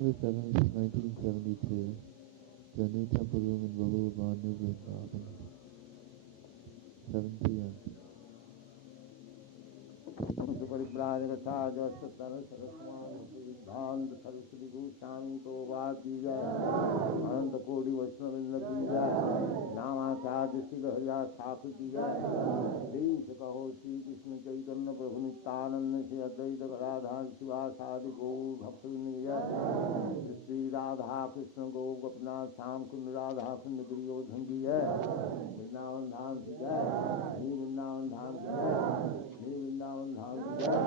7th, 1972, the new temple room in Vrindavan, New Vrindavan, 7 p.m. अनंत कोटि वैष्णविंद की जय, नामाचार्य श्री हरिदास ठाकुर की जय। कहो श्री कृष्ण चैतन्य प्रभु नित्यानंद श्री अद्वैत गदाधर शिवासादि गौर भक्तवृंद की जय। श्री राधा कृष्ण गौ गोपनाथ श्याम कुंड राधा कुंड गिरियोधन की जय। वृंदावन धाम की जय, श्री वृंदावन धाम की जय, श्री वृंदावन धाम की जय,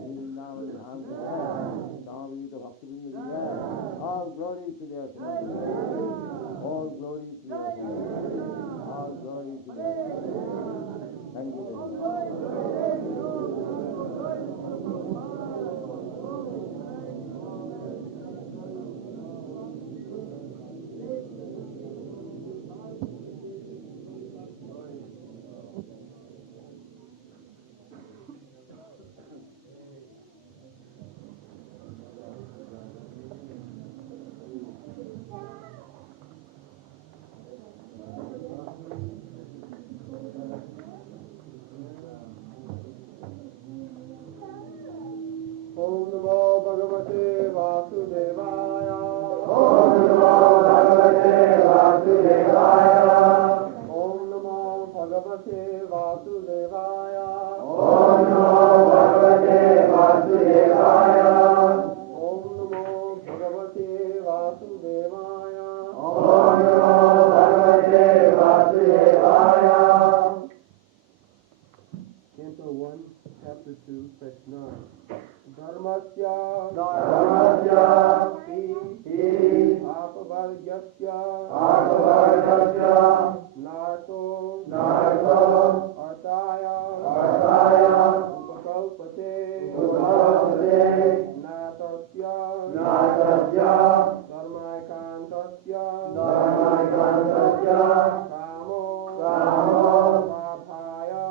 श्री वृंदावन धाम की जय। स्वामी तो भक्तवृंद की जय। All glory to their Son. All glory to their Son. All glory to their Son. Thank you very much. भगवते वासुदेवाय। ओम नमो भगवते वासुदेवाय। ओम नमो भगवते वासुदेवाय। ओम नमो भगवते वासुदेवाय। ओम नमो भगवते वासुदेवाय। ओम नमो भगवते वासुदेवाय। Canto 1, Chapter 2, Text 9. Dharmasya Apavargyasya Narto Artaya Upakalpate Natasya Dharmaikantasya Kamo Labhaya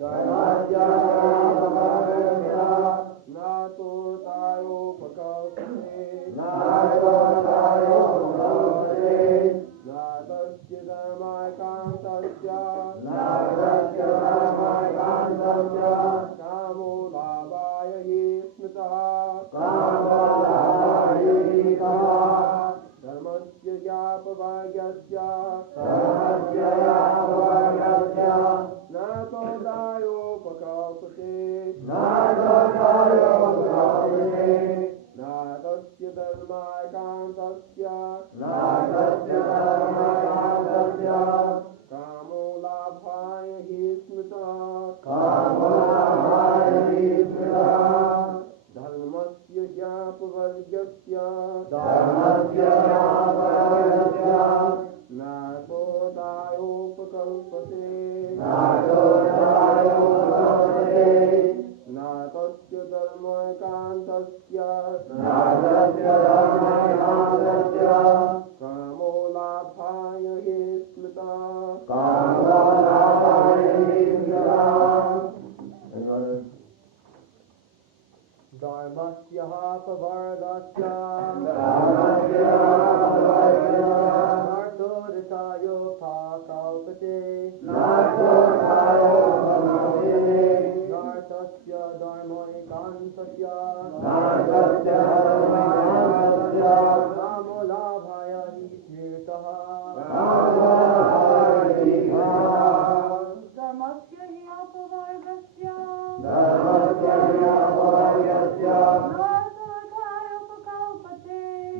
Dharmasya Nato tayo pakautate Natasya dharmaikantasya Kamo labhaya yismitaha Dharmasya yapavagyasya Nato dayo pakautate Natasya dharmaikantasya Kamo labhaya hismitaha Dharmasya yapavagyasya Nato dayo pakalpate Natasya dharmaikantasya Kamo labhaya hismitaha Dharmasya pavargasya Nartoditayo pakalpate Nartasya dharmaikantasya Kamo labhaya hismitaha Dharmasya apavargasya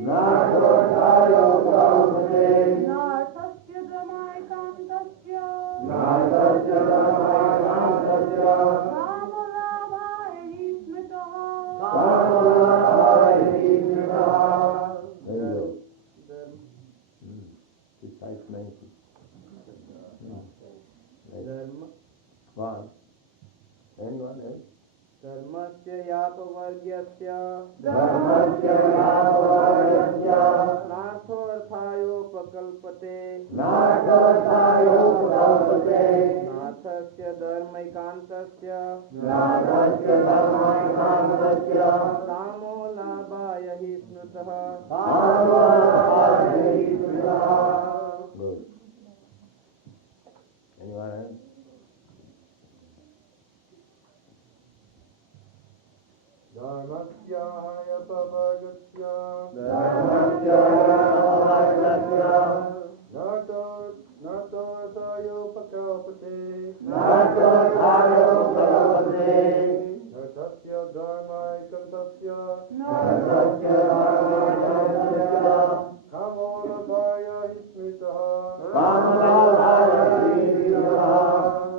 Nartoditayo pakalpate Nartasya dharmaikantasya Kamo labhaya hismitaha Anyone else? Dharmasya yapavagyasya Nartho arthayo pakalpate Nathasya धर्मैकान्तस्य ज्ञानस्य धर्मैकान्तस्य कामो लाभाय हि स्मृतः कामोलाभाय हि स्मृतः. Good. Anyone else? धर्मस्यायतपगस्य धर्मस्य अपवर्गस्य नातोऽर्थयोपकल्पते नातोऽर्थायो भगवते तस्य धर्मैकन्तस्य तस्य धर्मैकान्तस्य कामोलाभाय हि स्मृतः. कामोलाभाय हि स्मृतः.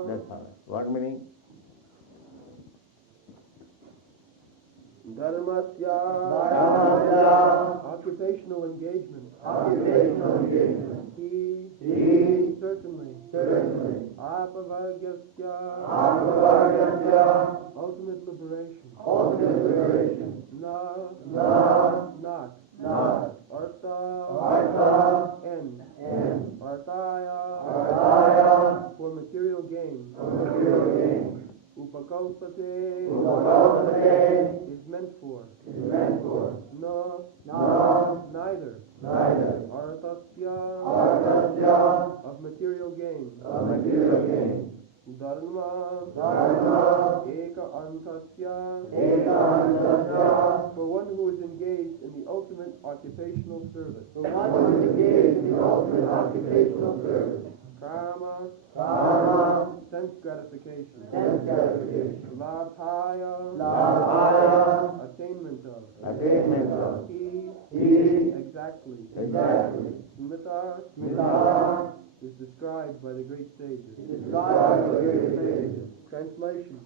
That's all. What meaning? Dharmasya Dharmasya occupational engagement. occupational engagement. He certainly Apavargasya Apavargasya ultimate liberation. ultimate liberation. Not Artha end. Arthaya for material gain. Upakalpate is meant for. No, neither. Arthasya of material gain. Dharma eka antasya for one who is engaged in the ultimate occupational service. Kama sense gratification. Labhaya attainment of. He exactly. Smita is described by the great sages. Translation: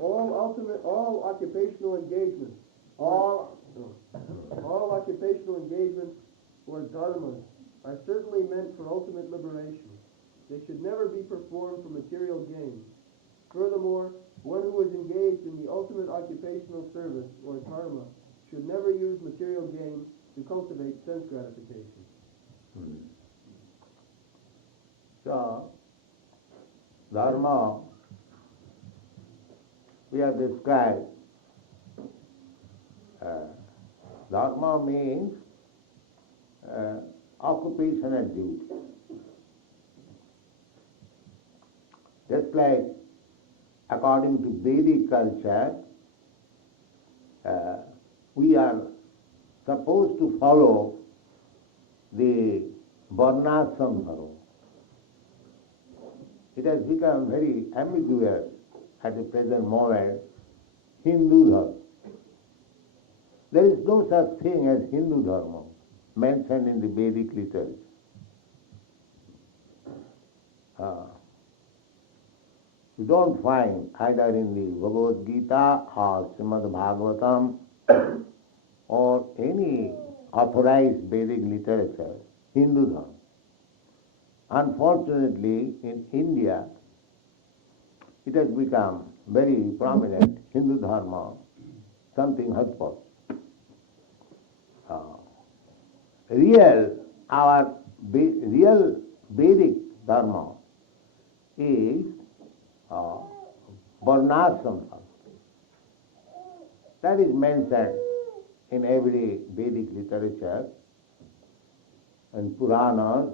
all occupational engagements, all occupational engagements or dharmas are certainly meant for ultimate liberation. They should never be performed for material gain. Furthermore, one who is engaged in the ultimate occupational service or dharma should never use material gain to cultivate sense gratification. So, dharma, we have described. Dharma means occupation and duty. Just like according to Vedic culture, we are supposed to follow the varnashram dharma. It has become very ambiguous at the present moment, Hindu dharma. There is no such thing as Hindu dharma mentioned in the Vedic literature. You don't find either in the Bhagavad Gita or Srimad-Bhāgavatam or any authorized Vedic literature Hindu dharma. Unfortunately, in India, it has become very prominent, Hindu dharma, something hotspot. Real Vedic dharma is varnashram. That is mentioned in every Vedic literature, in Puranas,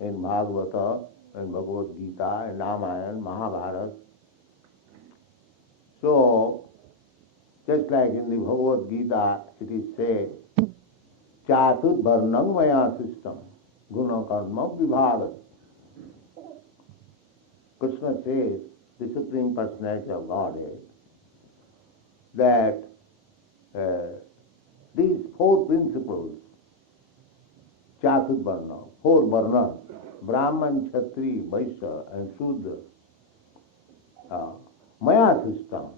in Bhagavata, in Bhagavad Gita, in Ramayana, Mahabharata. So, just like in the Bhagavad Gita, it is said, Chatud Varnam Maya System, Guna Karma Vibhaga. Krishna says, the Supreme Personality of Godhead, that these four principles, Chatud Varna, four Varna, Brahman, Kshatri, Vaishya and Shudra, Maya system,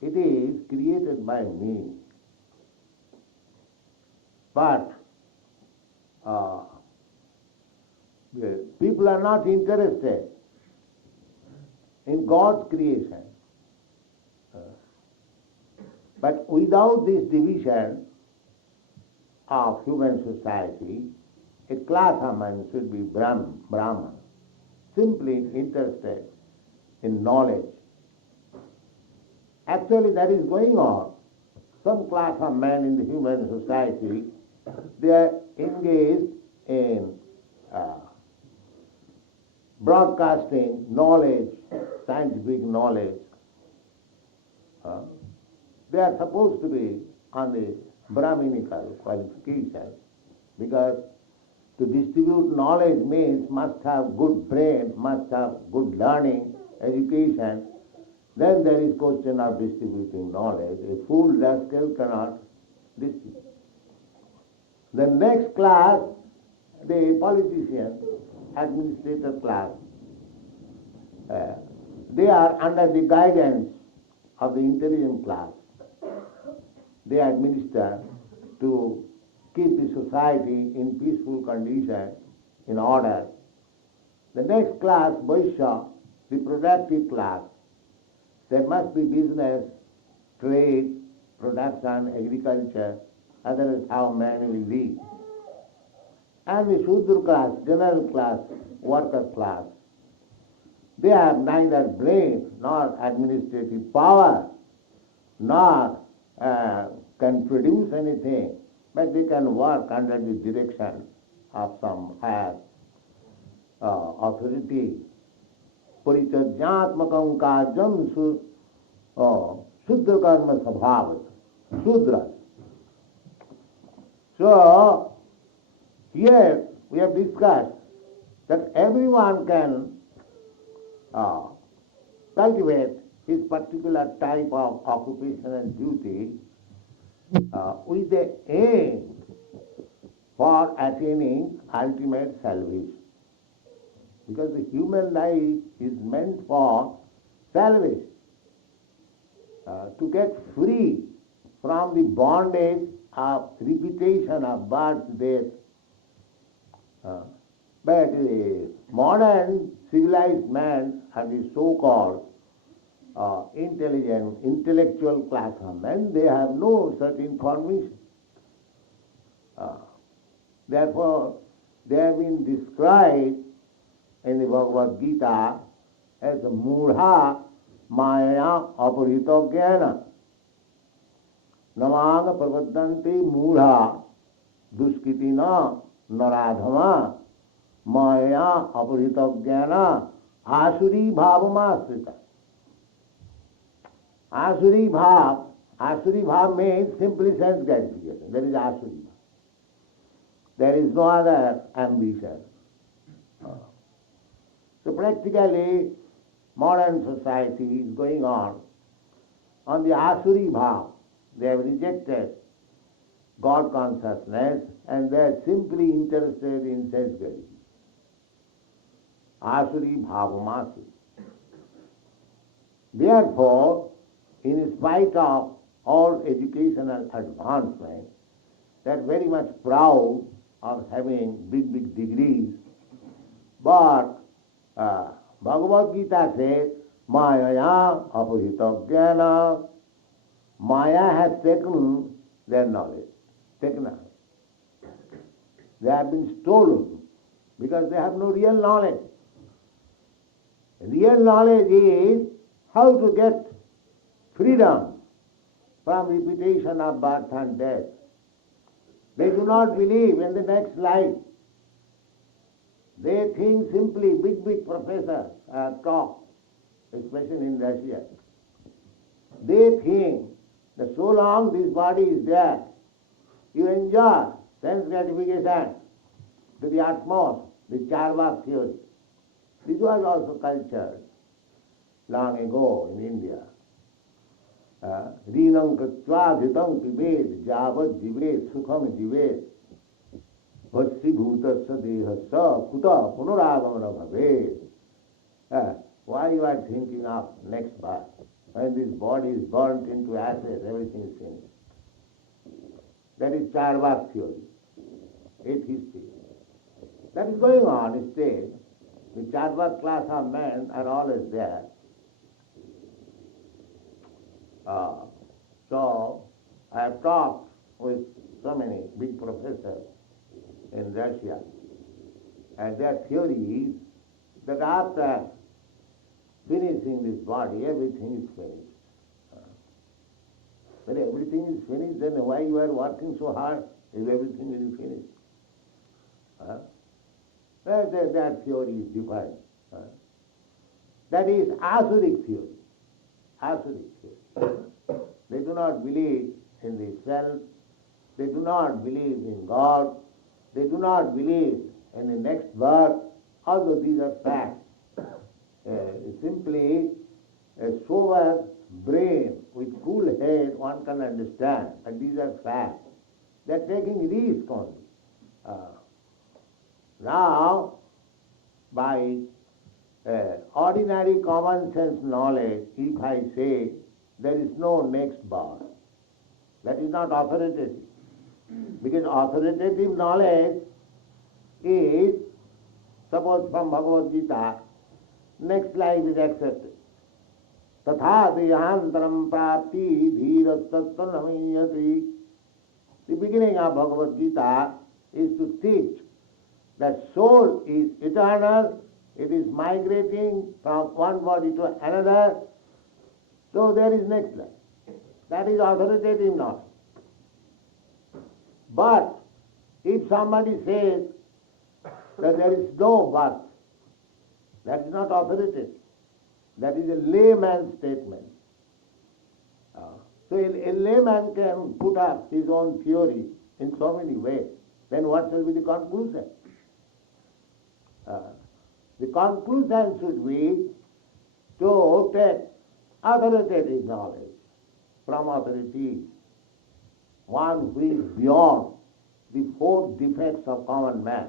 it is created by me. But people are not interested in God's creation. But without this division of human society, a class of man should be Brahman, simply interested in knowledge. Actually, that is going on. Some class of men in the human society, they are engaged in broadcasting knowledge, scientific knowledge. They are supposed to be on the Brahminical qualification, because to distribute knowledge means must have good brain, must have good learning, education. Then there is question of distributing knowledge. A fool rascal cannot distribute. The next class, the politician, administrator class, they are under the guidance of the intelligent class. They administer to keep the society in peaceful condition, in order. The next class, Vaishya, the productive class. There must be business, trade, production, agriculture, otherwise how man will live. And the Shudra class, general class, worker class, they have neither brain nor administrative power, nor can produce anything, but they can work under the direction of some higher authority. Parichajyatmakam kajam Shudra karma sabhavat. Shudra. So, here we have discussed that everyone can cultivate his particular type of occupation and duty with the aim for attaining ultimate salvation. Because the human life is meant for salvation, to get free from the bondage of repetition of birth, death. But modern civilized man, or the so-called intelligent, intellectual class of men, they have no such information. Therefore, they have been described in the Bhagavad Gita as mudha maya aparito jnana. Namanga pravadante mudha duskitina naradhama maya aparito jnana asuri bhavamasrita. Asuri bhav means simply sense gratification. That is asuri bhav. There is no other ambition. So practically, modern society is going on the asuri bhav. They have rejected God consciousness and they are simply interested in sense gratification. Asuri bhavamasi. Therefore, in spite of all educational advancement, they are very much proud of having big degrees. But Bhagavad Gita says, Maya apurita jnana. Maya has taken their knowledge, taken out. They have been stolen because they have no real knowledge. Real knowledge is how to get freedom from repetition of birth and death. They do not believe in the next life. They think simply, big professors talk, especially in Russia. They think that so long this body is there, you enjoy sense gratification to the utmost, the Charvak theory. This was also cultured long ago in India. Rinam kritva dhitam pibed javat jivet sukham jivet vassi bhutasya dehasya kuta punaragamana bhaved. Why you are thinking of next birth? When this body is burnt into ashes, everything is finished. That is Charvak theory, atheistic. That is going on still. The Charvak class of men are always there. So, I have talked with so many big professors in Russia, and their theory is that after finishing this body, everything is finished. When everything is finished, then why you are working so hard if everything will be finished? That theory is defined. That is Asuric theory. Asuric theory. They do not believe in the self. They do not believe in God. They do not believe in the next birth, although these are facts. Simply a sober brain with cool head one can understand, and these are facts. They are taking risk only. Now, by ordinary common sense knowledge, if I say there is no next birth, that is not authoritative. Because authoritative knowledge is, suppose from Bhagavad Gita, next life is accepted. Tatha dehantaram prapti dhirastatta namayati. The beginning of Bhagavad Gita is to teach that soul is eternal, it is migrating from one body to another, so there is next life. That is authoritative knowledge. But if somebody says that there is no birth, that is not authoritative. That is a layman's statement. So a layman can put up his own theory in so many ways. Then what shall be the conclusion? The conclusion should be to take authoritative knowledge from authority, one who is beyond the four defects of common man,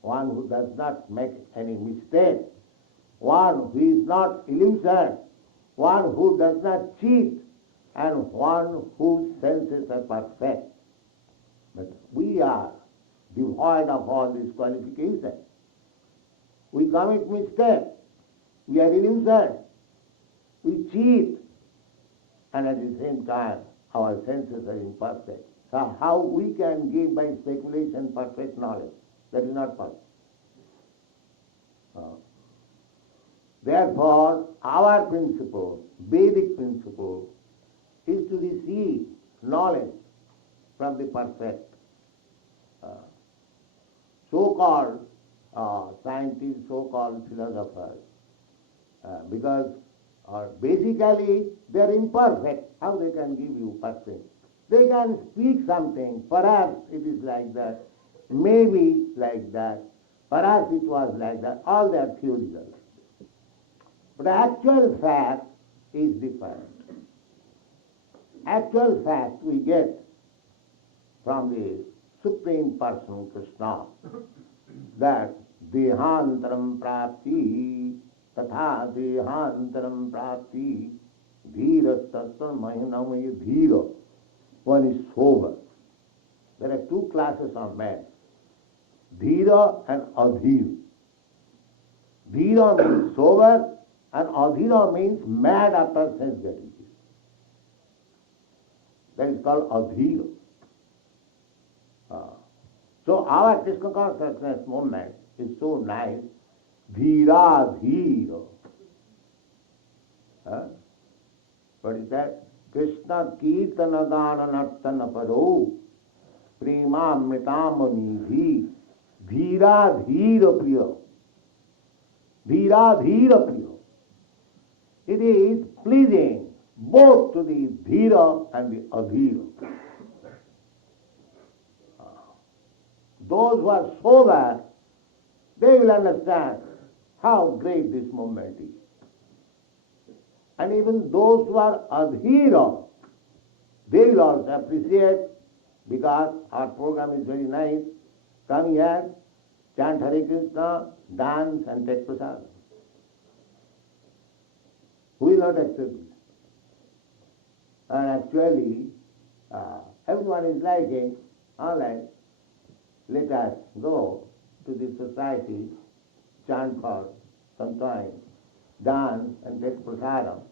one who does not make any mistake, one who is not illusion, one who does not cheat, and one whose senses are perfect. But we are devoid of all these qualifications. We commit mistakes, we are illusion, we cheat, and at the same time our senses are imperfect. So how we can give by speculation perfect knowledge? That is not possible. Therefore, our principle, Vedic principle, is to receive knowledge from the perfect. So-called scientists, so-called philosophers, because basically they are imperfect. How they can give you perfect? They can speak something, perhaps it is like that, maybe like that, perhaps it was like that, all their theories are. But actual fact is different. Actual fact we get from the Supreme Person, Krishna, that dehantaram prapti, tatha dehantaram prapti, dhira tattva mahinamaya dhira. One is sober. There are two classes of men, dhira and adhira. Dhira means sober, and adhira means mad after sense gratification. That is called adhira. So our Krishna Consciousness movement is so nice. Dhira dhira. What is that? Krishna kirtana dana nartana paro prema mritamani dhira dhira priya. Dhira dhira priya. It is pleasing both to the dhira and the adhira. Those who are sober, they will understand how great this movement is. And even those who are adhira, they will also appreciate, because our program is very nice. Come here, chant Hare Krishna, dance and take prasad. Who will not accept this? And actually, everyone is liking, all right, let us go to the society, chant for some time, dance and take prasadam.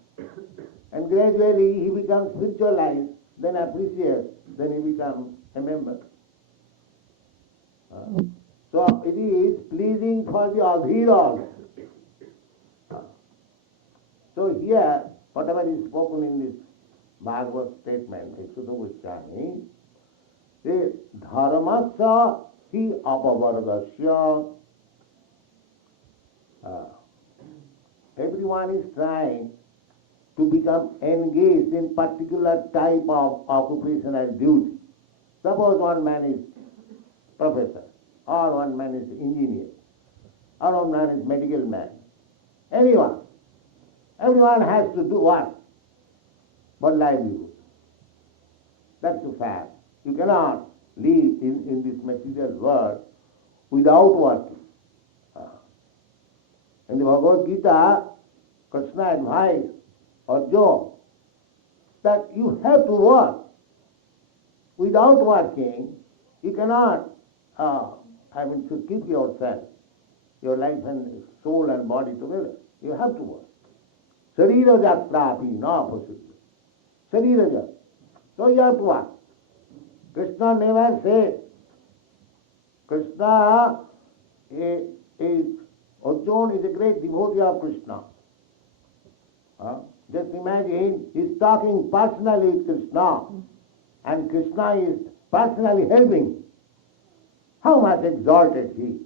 And gradually he becomes spiritualized, then appreciates, then he becomes a member. So it is pleasing for the adhira. So here, whatever is spoken in this Bhagavad statement, Sutta Goswami, is dharmasya hi apavargasya. Everyone is trying to become engaged in particular type of occupational duty. Suppose one man is professor, or one man is engineer, or one man is medical man. Anyone. Everyone has to do what? But livelihood. That's the fact. You cannot live in this material world without working. In the Bhagavad Gita, Krishna advised Arjuna that you have to work. Without working, you cannot, to keep yourself, your life and soul and body together. You have to work. Sharira jatrapi na pasudya. Sharira jat. So you have to work. Krishna never said. Krishna is Arjuna is a great devotee of Krishna. Just imagine, he's talking personally with Krishna, and Krishna is personally helping. How much exalted he is.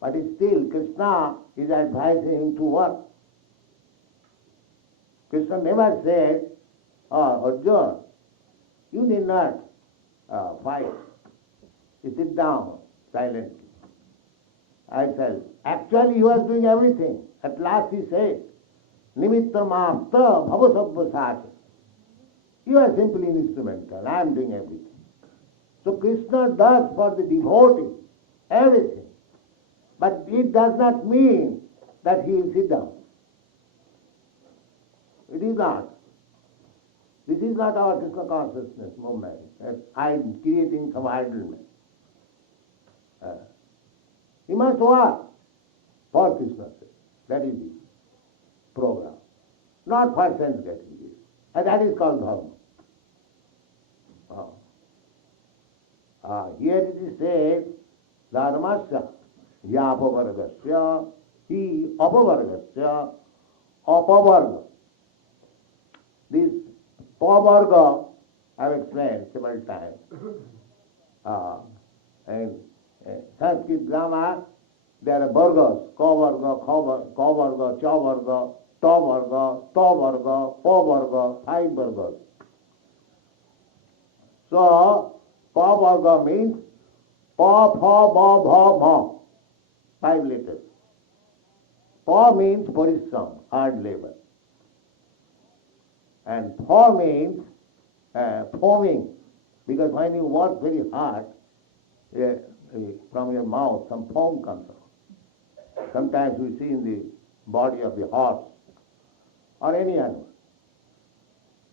But still, Krishna is advising him to work. Krishna never said, Arjuna, you need not fight. You sit down silently. Actually, he was doing everything. At last he said, Nimittam afta bhavasabhasāca. You are simply instrumental. I am doing everything. So Krishna does for the devotee everything. But it does not mean that he will sit down. It is not. This is not our Krishna Consciousness movement. I am creating some idleness. He must work for Krishna's sake. That is the program. Not for sense gratification. And that is called dharma. Here it is said, dharmasya yapavargasya hi apavargasya apavarga. This pavarga I have explained several times. And Sanskrit grammar, there are vargas, ka-varga, ka-varga, cha-varga, ta-varga, ta-varga, pa-varga, 5 vargas. So, pa-varga means pa, pha, ba, bha, ma, 5 letters. Pa means parisram, hard labor. And pha means foaming, because when you work very hard, from your mouth some foam comes out. Sometimes we see in the body of the horse or any animal.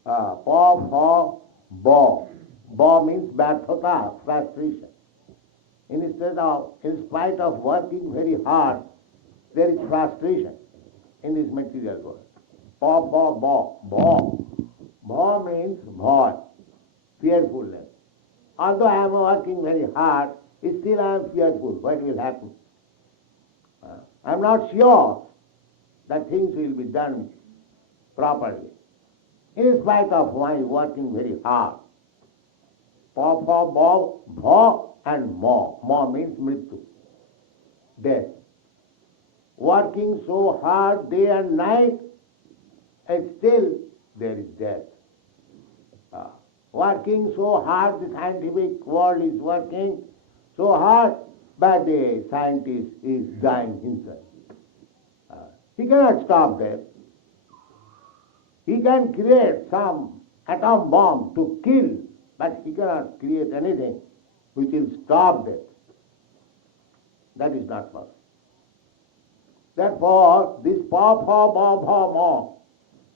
Pa, pha, ba. Ba means bhartata, frustration. In spite of working very hard, there is frustration in this material world. Pa, pha, ba. Ba. Ba means bhaya, fearfulness. Although I am working very hard, still I am fearful. What will happen? I am not sure that things will be done properly. In spite of my working very hard. Pa, pha, ba, bha and ma. Ma means mrityu, death. Working so hard day and night, and still there is death. Working so hard, the scientific world is working so hard, but the scientist is dying himself. He cannot stop that. He can create some atom bomb to kill, but he cannot create anything which will stop that. That is not possible. Therefore, this pa, pha, ba, bha, ma,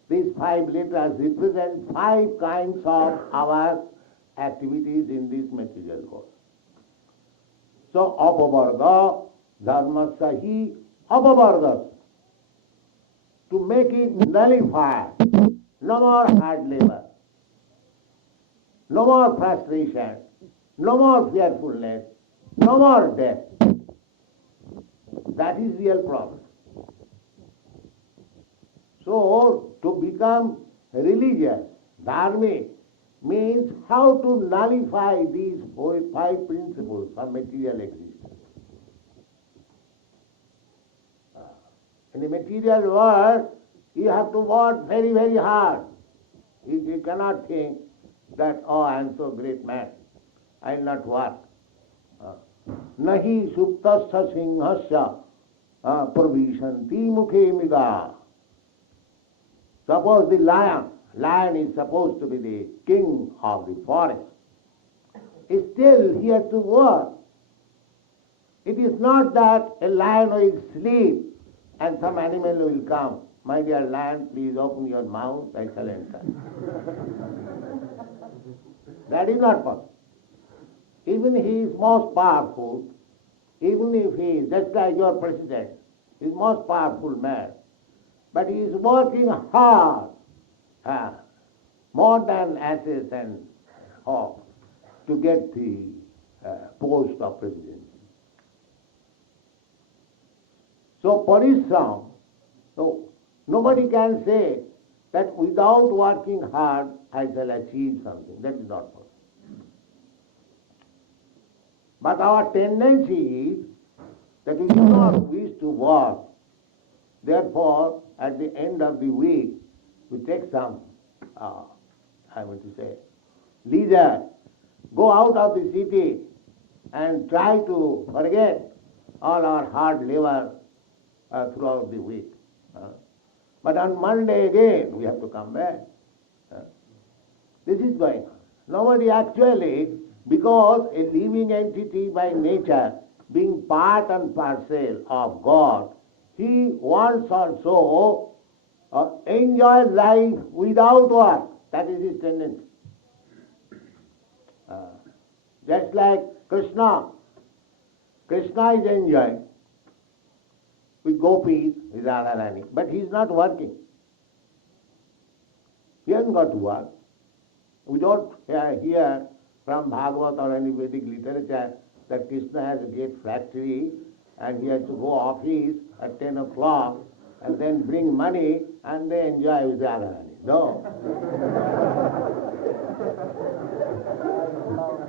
these 5 letters represent 5 kinds of our activities in this material world. So, apavarga, dharmasya hi apavargas. To make it nullify, no more hard labor, no more frustration, no more fearfulness, no more death. That is real progress. become religious, dharmic, means how to nullify these five principles of material existence. In the material world, you have to work very, very hard. You cannot think that, oh, I am so great man, I will not work. Nahi suptasya singhasya pravishanti mukhe miga. Suppose the lion is supposed to be the king of the forest. Still he has to work. It is not that a lion will sleep and some animal will come. My dear lion, please open your mouth, I shall enter. That is not possible. Even he is most powerful, even if he is just like your president, he is most powerful man, but he is working hard, more than asses and hogs, to get the post of president. So parishram, so nobody can say that without working hard I shall achieve something. That is not possible. But our tendency is that we do not wish to work. Therefore, at the end of the week, we take some, leisure, go out of the city and try to forget all our hard labor throughout the week. But on Monday again, we have to come back. This is going on. Nobody actually, because a living entity by nature, being part and parcel of God, he wants also enjoy life without work. That is his tendency. Just like Krishna. Krishna is enjoying with gopis, with Radharani, but he is not working. He hasn't got to work. We don't hear from Bhagavad or any Vedic literature that Krishna has a great factory and he has to go office at 10 o'clock and then bring money and they enjoy with Radharani. No.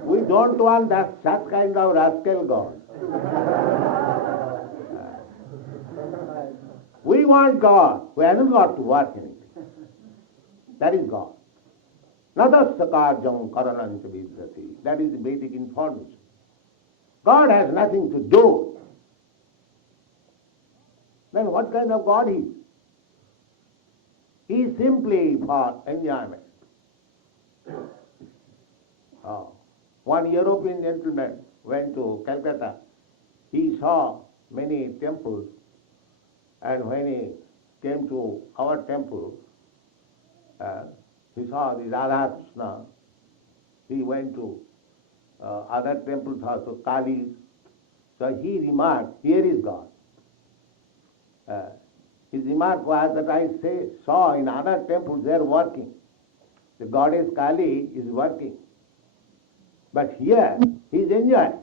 We don't want such kind of rascal God. We want God who hasn't got to work anything. That is God. Nadasya karyam karanancha vidyati. That is the Vedic information. God has nothing to do. Then what kind of God is? He is simply for enjoyment. One European gentleman went to Calcutta. He saw many temples, and when he came to our temple, he saw the Radha Krishna. He went to other temples also, Kali. So he remarked, here is God. His remark was that I saw in other temples they are working. The goddess Kali is working. But here he is enjoying.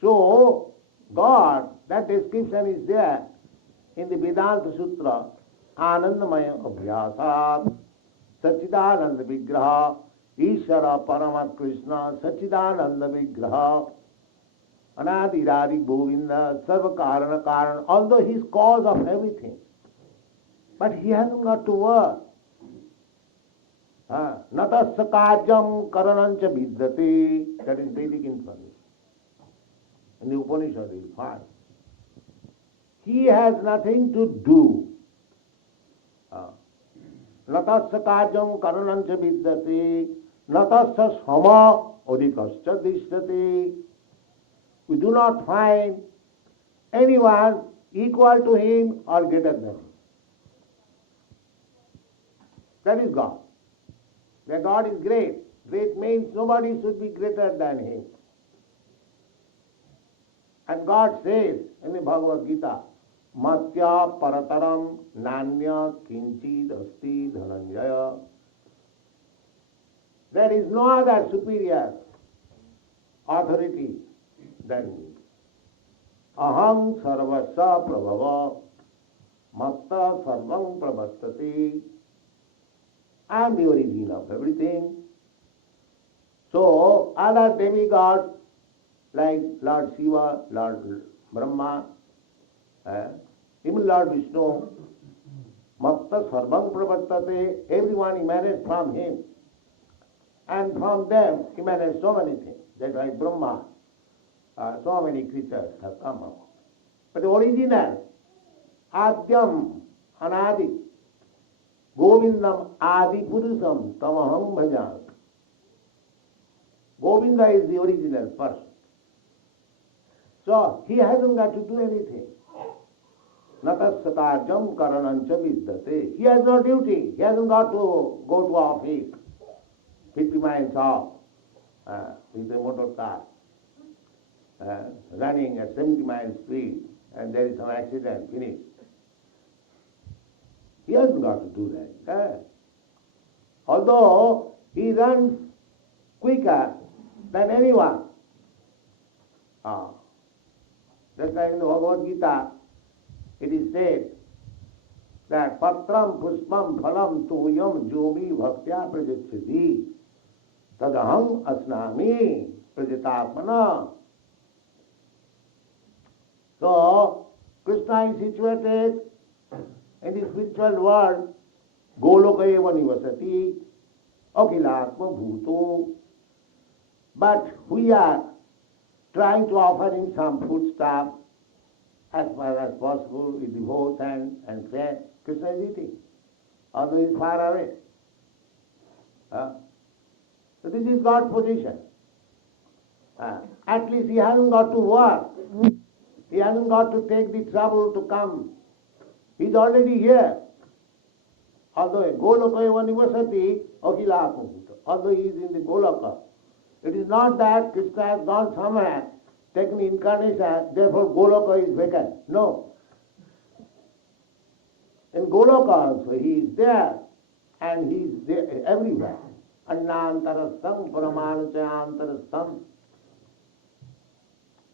So God, that description is there in the Vedanta Sutra, Anandamaya Abhyasat, Sachidananda Vigraha, Ishara Parama Krishna, Sachidananda Vigraha, Anadiradi Govinda, Sarva Karana Karana, although he is cause of everything, but he hasn't got to work. Natasya karyam karanancha vidyati, that is Vedic information. In the Upanishad you find. He has nothing to do. Natasya karyam karanancha vidyati, natasya sama adhikascha dishyati. We do not find anyone equal to him or greater than him. That is God. That God is great. Great means nobody should be greater than him. And God says in the Bhagavad Gita, Matya parataram nanya kinchid asti dhananjaya. There is no other superior authority than me. Aham sarvasya prabhava matta sarvam pravartate. I am the origin of everything. So other demigods like Lord Shiva, Lord Brahma, even Lord Vishnu, matta sarvam pravartate, everyone emanates from him. And from them emanates so many things. That's why Brahma, so many creatures have come out. But the original, Adyam, Anadi, Govindam Adi Purusam Tamaham Bhajan. Govinda is the original person. So he hasn't got to do anything. Natassatajam karanancha vidyate. He has no duty. He hasn't got to go to office 50 miles off with a motor car, running at 70 miles speed, and there is some accident, finished. He hasn't got to do that. Although he runs quicker than anyone. Just like in the Bhagavad Gita, it is said that patram puspam phalam tuyam jomi bhaktya prajachati tadaham asnami prajatatmana. So, Krishna is situated in the spiritual world, Goloka eva nivasati, akhilatma bhuto. But we are trying to offer him some food stuff as far as possible with devotion and faith. Krishna is eating, although he is far away. So this is God's position. At least he hasn't got to work. He hasn't got to take the trouble to come. He is already here. Although Goloka eva nivasati, akhilatma bhuto. Although he is in the Goloka. It is not that Krishna has gone somewhere, taken incarnation, therefore Goloka is vacant. No. In Goloka also he is there, and he is there everywhere. Annantarasam paramanuchayantarasam.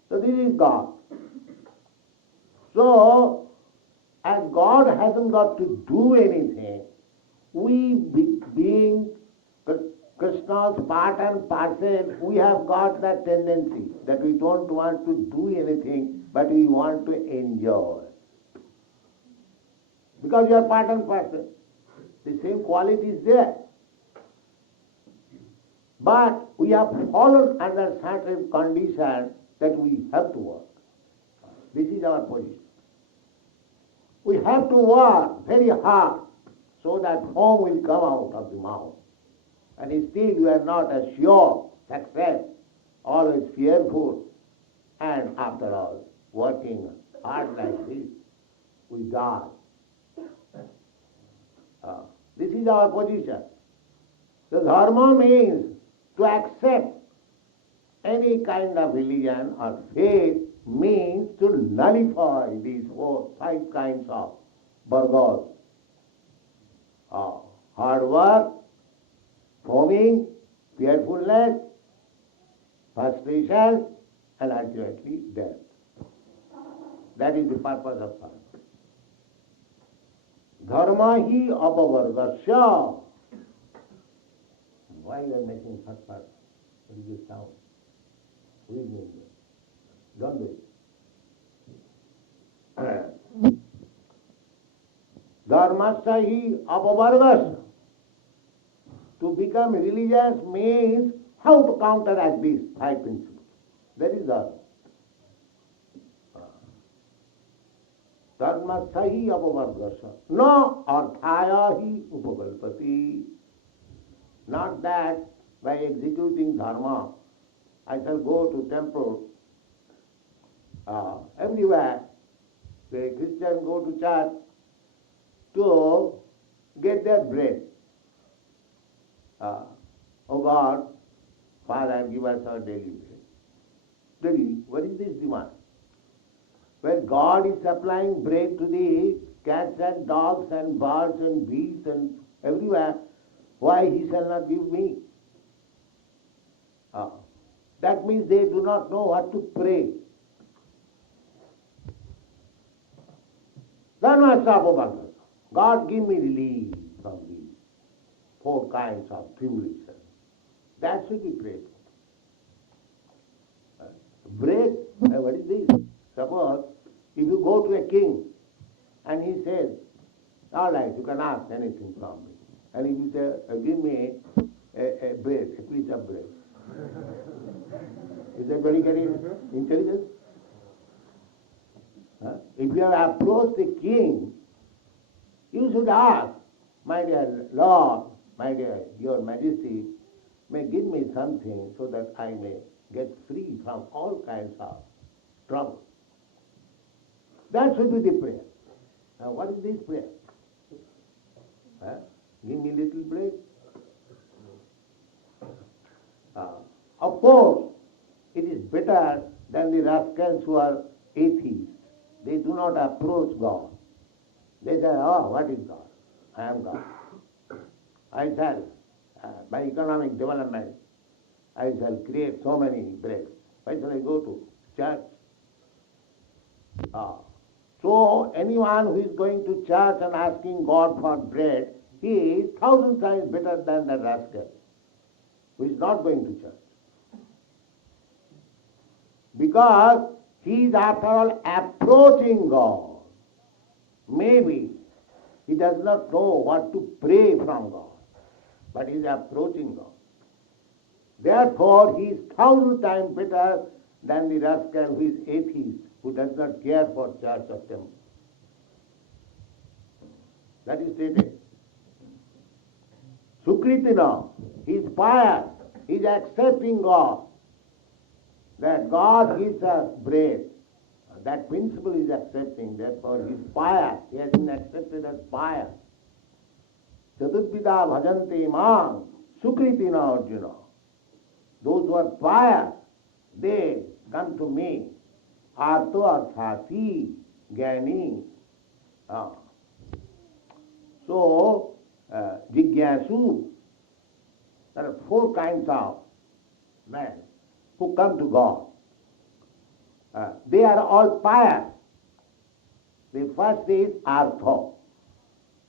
So this is God. So, as God hasn't got to do anything, we being Krishna's part and parcel, we have got that tendency that we don't want to do anything, but we want to enjoy. Because you are part and parcel. The same quality is there. But we have followed under certain conditions that we have to work. This is our position. We have to work very hard so that foam will come out of the mouth. And still you are not assured success, always fearful, and after all, working hard like this, we die. This is our position. The dharma means to accept any kind of religion or faith means to nullify these 5 kinds of burgos. Hard work, foaming, fearfulness, frustration, and ultimately death. That is the purpose of dharma. Dharma hi apavargasya. Why you are making third person? What is this sound? Who is doing this? Don't do it. Dharmasya hi apavargasya. To become religious means how to counteract these 5 principles. That is dharma. Dharmasya hi apavargasya. No arthaya hi upakalpati. Not that by executing dharma, I shall go to temple everywhere. The Christians go to church to get their bread. Oh God, Father, give us our daily bread. Daily, what is this demand? Where God is supplying bread to the cats and dogs and birds and bees and everywhere, why he shall not give me? That means they do not know what to pray. Dharma Prabhupada. God give me relief from these 4 kinds of tribulation. That should be prayed for. Bread, what is this? Suppose if you go to a king and he says, all right, you can ask anything from me. And if you say, give me a bread, a piece of bread. Is that very intelligent? If you have approached the king, you should ask, my dear Lord, my dear Your Majesty, may give me something so that I may get free from all kinds of trouble. That should be the prayer. Now what is this prayer? Give me little bread. Of course, it is better than the rascals who are atheists. They do not approach God. They say, oh, what is God? I am God. I shall, by economic development, I shall create so many breads. Why shall I go to church? So anyone who is going to church and asking God for bread, he is 1,000 times better than the rascal who is not going to church. Because he is after all approaching God. Maybe he does not know what to pray from God, but he is approaching God. Therefore, he is 1,000 times better than the rascal who is atheist, who does not care for church or temple. That is stated. Sukritina, he is pious, he is accepting God, that God gives us bread. That principle is accepting, therefore he is pious, he has been accepted as pious. Chaturvida bhajante mang, sukritina Arjuna. Those who are pious, they come to me. Arto arthati, jnani. So, jigyasu, there are 4 kinds of men who come to God. They are all pious. The first is artho.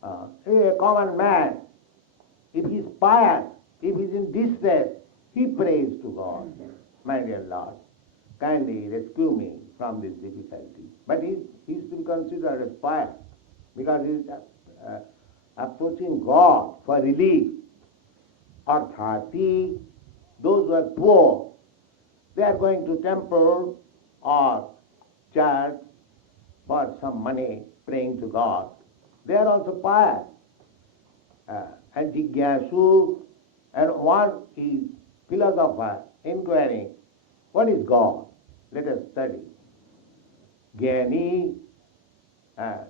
A common man, if he is pious, if he is in distress, he prays to God. My dear Lord, kindly rescue me from this difficulty. But he is to be considered as pious because he is approaching God for relief. Arthati, those who are poor, they are going to temple or church for some money, praying to God. They are also pious. And jigyasu, and one is philosopher inquiring, what is God? Let us study. Jnani,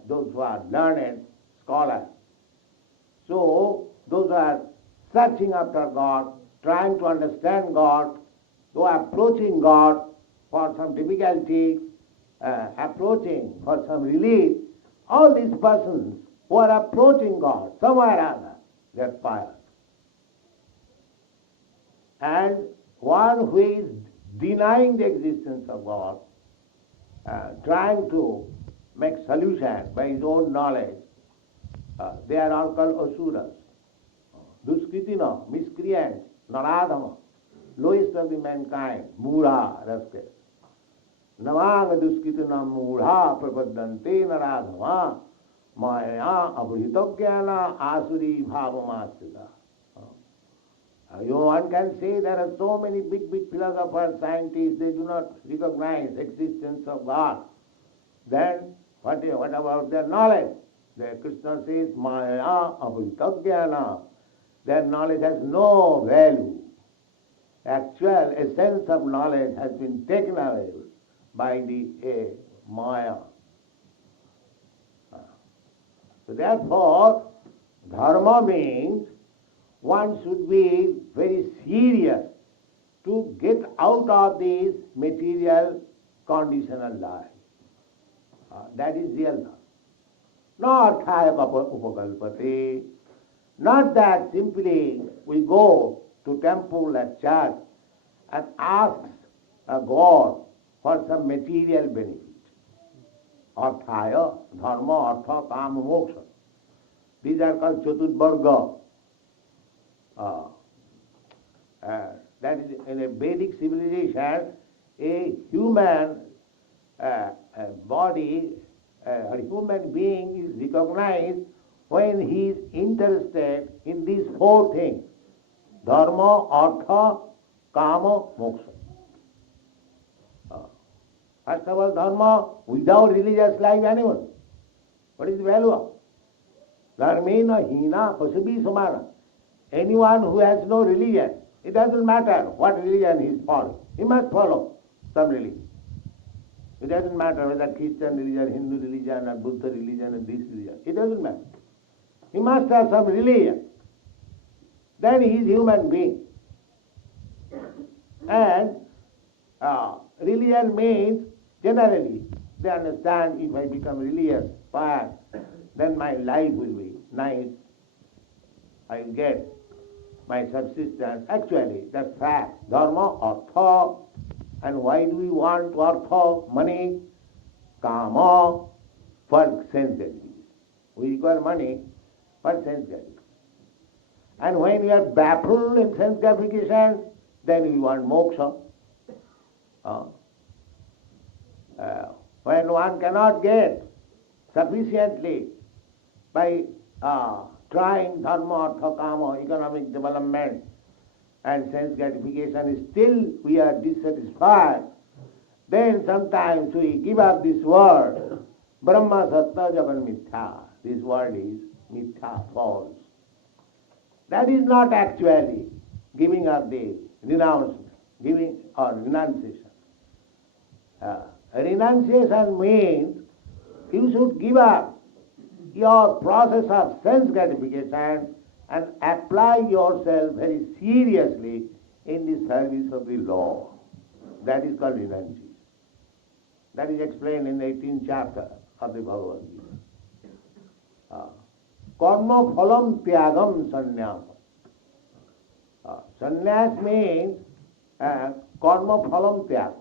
those who are learned scholars. So, those who are searching after God, trying to understand God, who are approaching God for some difficulty, approaching for some relief, all these persons who are approaching God somewhere or other, they are pious. And one who is denying the existence of God, trying to make solution by his own knowledge, they are all called asuras. Duskritina, miscreants, naradhama, lowest of the mankind, mudha, rascal. Namanga duskritina mudha prapadante naradhama maya abhritoghyana asuri bhavamasita. One can say there are so many big philosophers, scientists, they do not recognize existence of God. Then what about their knowledge? Krishna says, Maya abhritoghyana. Their knowledge has no value. Actual essence of knowledge has been taken away by the Maya. So therefore, dharma means one should be very serious to get out of this material conditional life. That is real dharma. Not upakalpate. Not that simply we go to temple and church and ask a God for some material benefit. arthaya, dharma, artha, kama, moksha. These are called Chaturvarga. That is, in a Vedic civilization, a human body, a human being is recognized when he is interested in these four things: dharma, artha, kama, moksha. First of all, dharma, without religious life animal. What is the value of? Dharmena hina pasubhi samana. Anyone who has no religion, it doesn't matter what religion he is following. He must follow some religion. It doesn't matter whether Christian religion, Hindu religion, or Buddha religion, or this religion. It doesn't matter. He must have some religion. Then he is human being. And religion means, generally, they understand if I become religious, pious, then my life will be nice. I will get my subsistence. Actually, that's fact. Dharma, artha. And why do we want artha, money? Kama, for sense gratification. We require money for sense gratification. And when we are baffled in sense gratification, then we want moksha. When one cannot get sufficiently by trying dharma, artha, kama, economic development and sense gratification, still we are dissatisfied, then sometimes we give up this world. Brahma satta jagan mithya. This world is mithya, false. That is not actually giving up the renouncement, giving or renunciation. Renunciation means you should give up your process of sense gratification and apply yourself very seriously in the service of the Lord. That is called renunciation. That is explained in the 18th chapter of the Bhagavad Gita. Karma phalam tyagam sannyasa. Sannyas means karma phalam tyagam.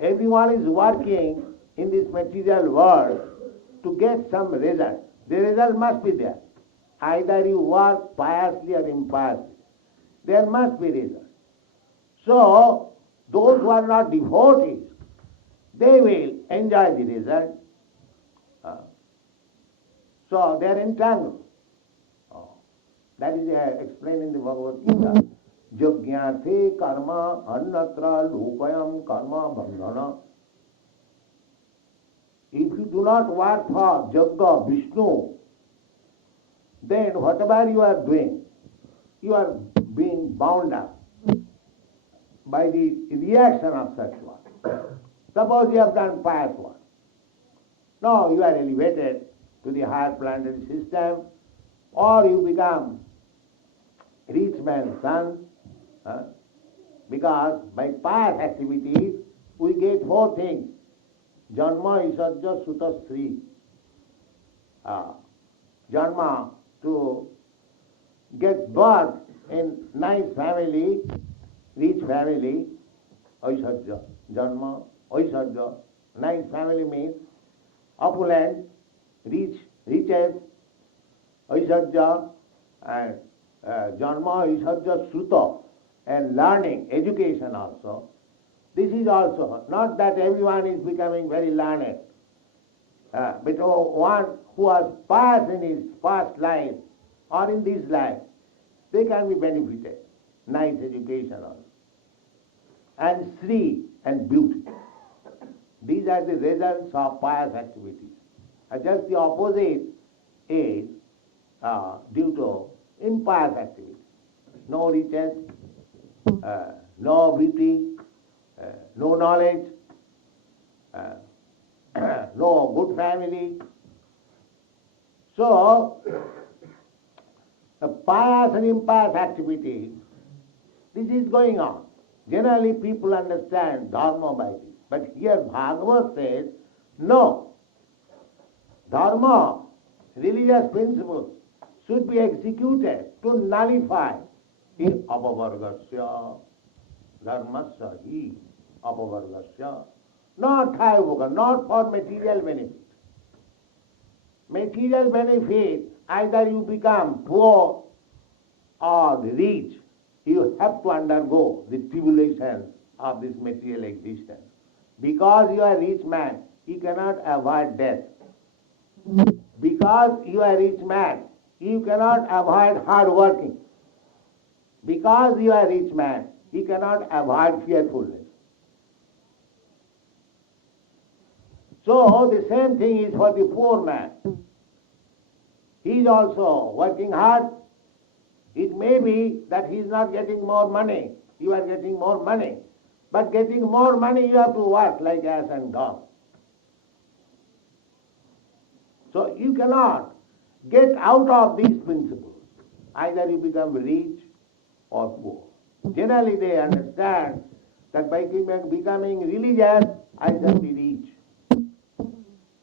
Everyone is working in this material world to get some result. The result must be there. Either you work piously or impiously. There must be result. So, those who are not devotees, they will enjoy the result. So, they are entangled. That is explained in the Bhagavad Gita. Jagyate karma annatra lokayam karma bandhana. If you do not work for Jagga, Vishnu, then whatever you are doing, you are being bound up by the reaction of such one. Suppose you have done pious work. Now you are elevated to the higher planetary system, or you become rich man's son, because by pious activities we get four things. Janma, Isajja, Suta, Sri. Janma, to get birth in nice family, rich family, Aisajja. Janma, Aisajja. Nice family means opulent, riches, Aisajja, and Janma, Aisajja, Sruta, and learning, education also. This is also, not that everyone is becoming very learned, but one who was pious in his past life or in this life, they can be benefited. Nice education also. And Sri and beauty. These are the results of pious activities. Just the opposite is due to impious activities. No riches, no beauty, no knowledge, no good family. So, the pious and impious activities, this is going on. Generally people understand dharma by this. But here Bhagavad says, no. Dharma, religious principles, should be executed to nullify the apavargasya, dharmasya hi apavargasya, not Thayavoga, not for material benefit. Material benefit, either you become poor or rich, you have to undergo the tribulations of this material existence. Because you are a rich man, you cannot avoid death. Because you are a rich man, you cannot avoid hard working. Because you are a rich man, you cannot avoid fearfulness. So the same thing is for the poor man. He is also working hard. It may be that he is not getting more money. You are getting more money. But getting more money, you have to work like ass and dog. So you cannot get out of these principles. Either you become rich or poor. Generally they understand that by becoming religious, I shall be rich.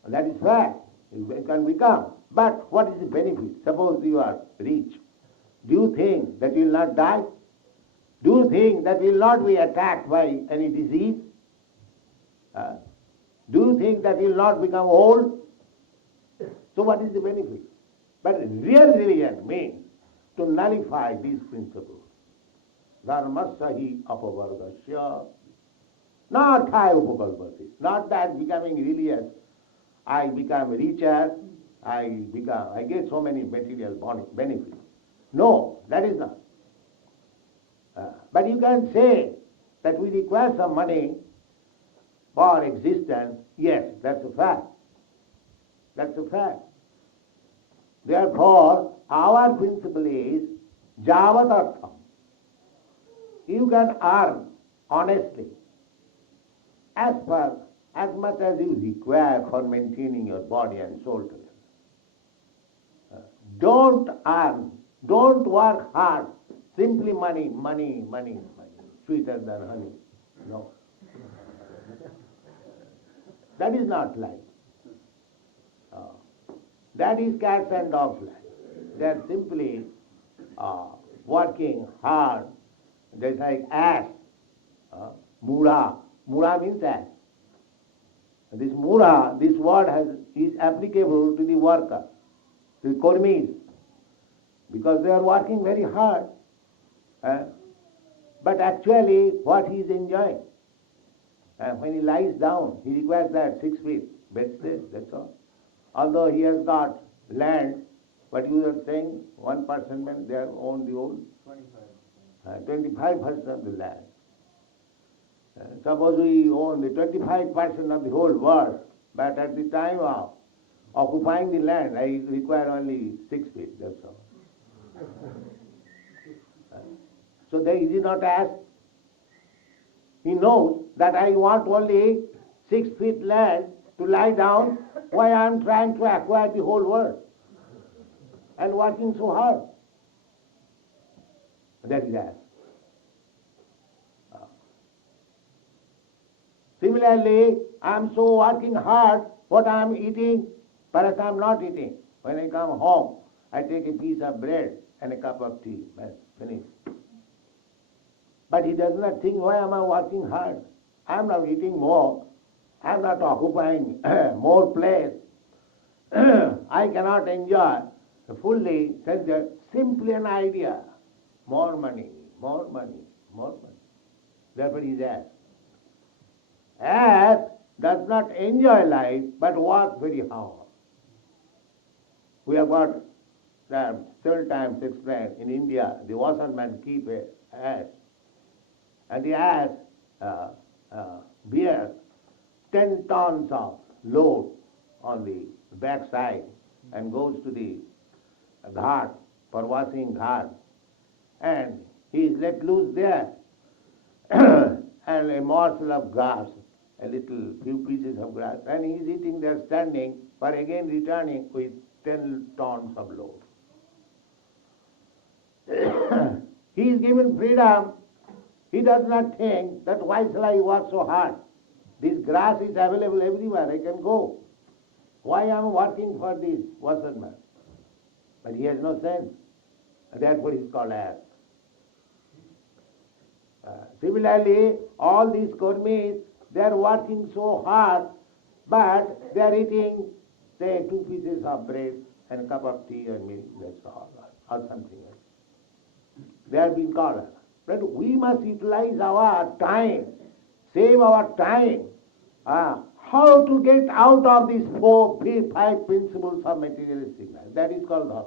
That is fact. You can become. But what is the benefit? Suppose you are rich. Do you think that you will not die? Do you think that you will not be attacked by any disease? Do you think that you will not become old? So what is the benefit? But real religion means to nullify these principles. Dharmasahi apavargasya. Not upakalpati. Not that becoming religious, I become richer, I get so many material benefits. No, that is not. But you can say that we require some money for existence. Yes, that's a fact. That's a fact. Therefore, our principle is javatartham. You can earn honestly as much as you require for maintaining your body and soul together. Don't earn, don't work hard. Simply money, sweeter than honey. No. That is not life. That is cats and dogs life. They are simply working hard. Just like ass. Mura. Mura means ass. This mura, this word is applicable to the worker, to the kormis, because they are working very hard. But actually, what he is enjoying? When he lies down, he requires that 6 feet bedstead, that's all. Although he has got land, but you are saying 1% men, they own the whole? 25% of the land. Suppose we own the 25% of the whole world, but at the time of occupying the land, I require only 6 feet, that's all. So there is not ask. He knows that I want only 6 feet land to lie down, why I am trying to acquire the whole world and working so hard. That is ask. Similarly, I am so working hard, what I am eating, perhaps I am not eating. When I come home, I take a piece of bread and a cup of tea. Finished. But he does not think, why am I working hard? I am not eating more. I am not occupying more place. I cannot enjoy fully, since there simply an idea. More money, more money, more money. Therefore he is asked. Ass does not enjoy life, but works very hard. We have got several times explained, in India, the washermen keep an ass. And the ass bears 10 tons of load on the backside and goes to the ghat for washing ghat. And he is let loose there. And a morsel of grass, a little few pieces of grass, and he is eating there standing, for again returning with 10 tons of load. He is given freedom. He does not think that why shall I work so hard? This grass is available everywhere, I can go. Why am I working for this washerman? But he has no sense. Therefore he is called ass. Similarly, all these kormis, They are working so hard, but they are eating, say, 2 pieces of bread and a cup of tea or milk, that's all, or something else. They are being called. But we must utilize our time, save our time. How to get out of these 5 principles of materialistic life. That is called dharma.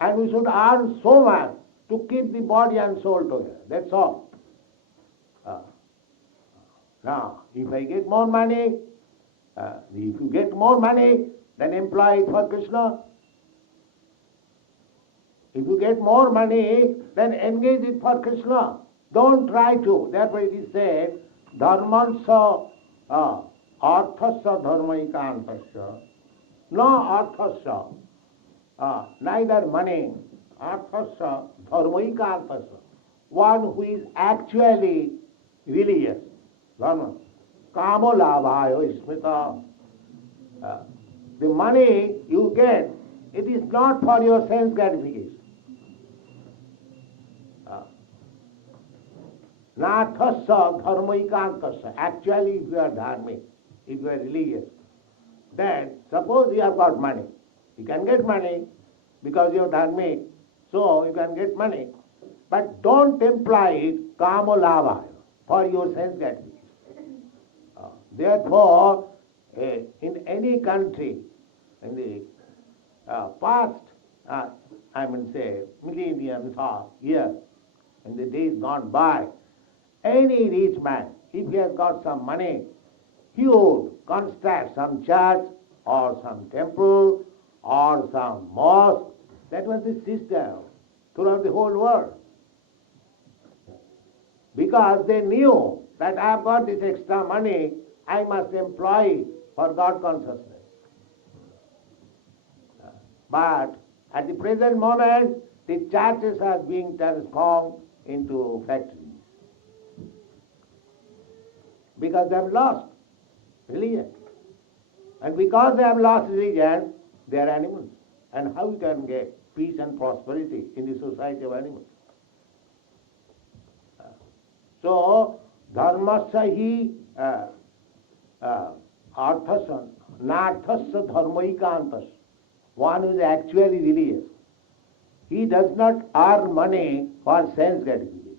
And we should earn so much to keep the body and soul together. That's all. Now, if I get more money, if you get more money, then employ it for Krishna. If you get more money, then engage it for Krishna. Don't try to. Therefore it is said, dharmasya arthasya dharmaikantasya. No arthasya, neither money, arthasya dharmaikantasya. One who is actually religious. Dharma. Kamo labhayo smita. The money you get, it is not for your sense gratification. Nathasya dharmaikantasya. Actually, if you are dharmic, if you are religious, then suppose you have got money. You can get money because you are dharmic, so you can get money. But don't employ it kamo labhayo, for your sense gratification. Therefore, in any country, in the past, millenniums or years, in the days gone by, any rich man, if he has got some money, he would construct some church or some temple or some mosque. That was the system throughout the whole world. Because they knew that I have got this extra money, I must employ it for God consciousness. But at the present moment, the churches are being transformed into factories. Because they have lost religion. And because they have lost religion, they are animals. And how you can get peace and prosperity in the society of animals? So, dharmasya hi arthasya, narthasya dharmaikantasya. One who is actually religious, he does not earn money for sense gratification.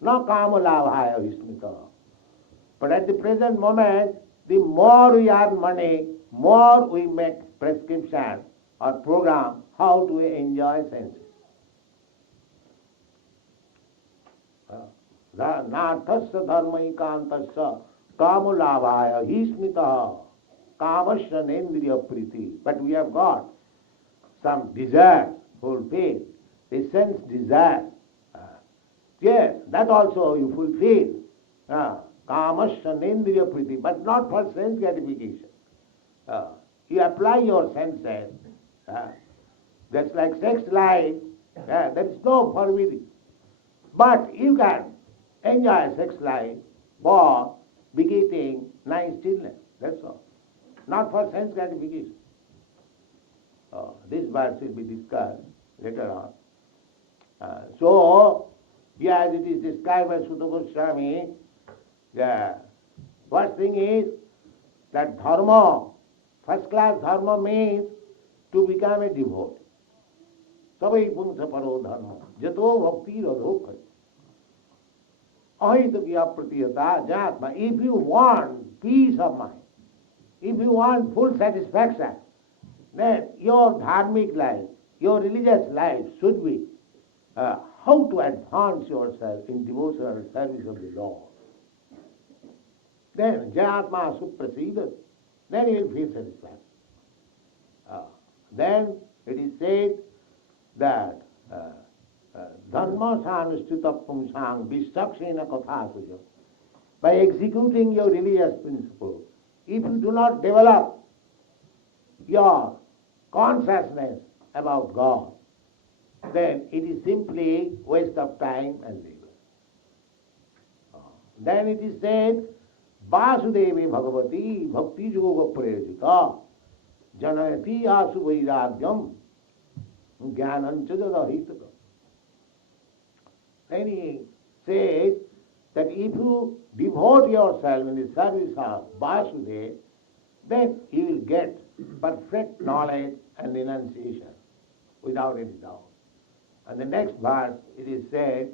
No kama labhaya vismita. But at the present moment, the more we earn money, more we make prescription or program how to enjoy senses. Nathasya dharmaikantasya kama labhaya hismita. Kamasya nendriya priti. But we have got some desire fulfilled, the sense desire. Yes, that also you fulfill. Kamasya nendriya priti, but not for sense gratification. You apply your senses. That's like sex life. There is no forbidding. But you can enjoy sex life for begetting nice children. That's all. Not for sense gratification. This verse will be discussed later on. So, here as it is described by Sutta Goswami, the first thing is that dharma, first class dharma means to become a devotee. Sabai punsa paro dharma, jato bhakti radho. Ahita kiya pratiyata jatma. If you want peace of mind, if you want full satisfaction, then your dharmic life, your religious life should be how to advance yourself in devotional service of the Lord. Then jatma suprasidat, then you will feel satisfaction. Then it is said that dharma sanustita pumsang vishakshena kathasuja. By executing your religious principle, if you do not develop your consciousness about God, then it is simply waste of time and labor. Then it is said, Vasudevi Bhagavati Bhakti Yoga Prayajita Janayati Asu Vairagyam Jnanancha Jadahitaka. Then he says that if you devote yourself in the service of Vasudeva, then you will get perfect knowledge and renunciation without any doubt. And the next verse it is said,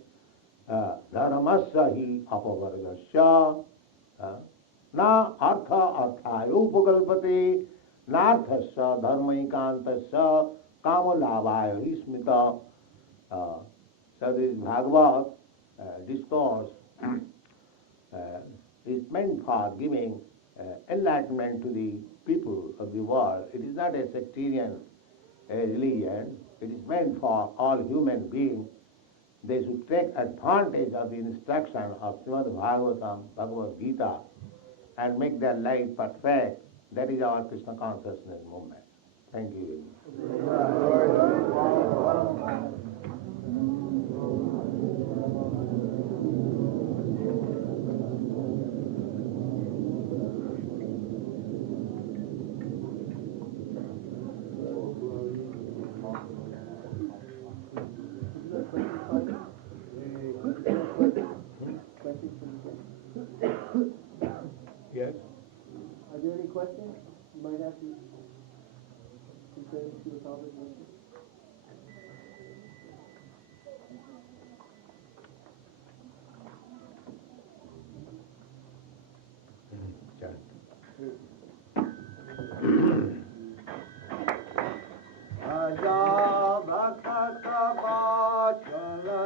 Dharmasya hi apavargasya na artha arthayo upakalpate narthasya dharmaikantasya kamalabhaya smita. So this Bhagavad discourse is meant for giving enlightenment to the people of the world. It is not a sectarian religion. It is meant for all human beings. They should take advantage of the instruction of Śrīmad-Bhāgavatam, Bhagavad Gita, and make their life perfect. That is our Krishna Consciousness movement. Thank you. Yes? Are there any questions? You might have to say to the topic. Aja bhakta pa chala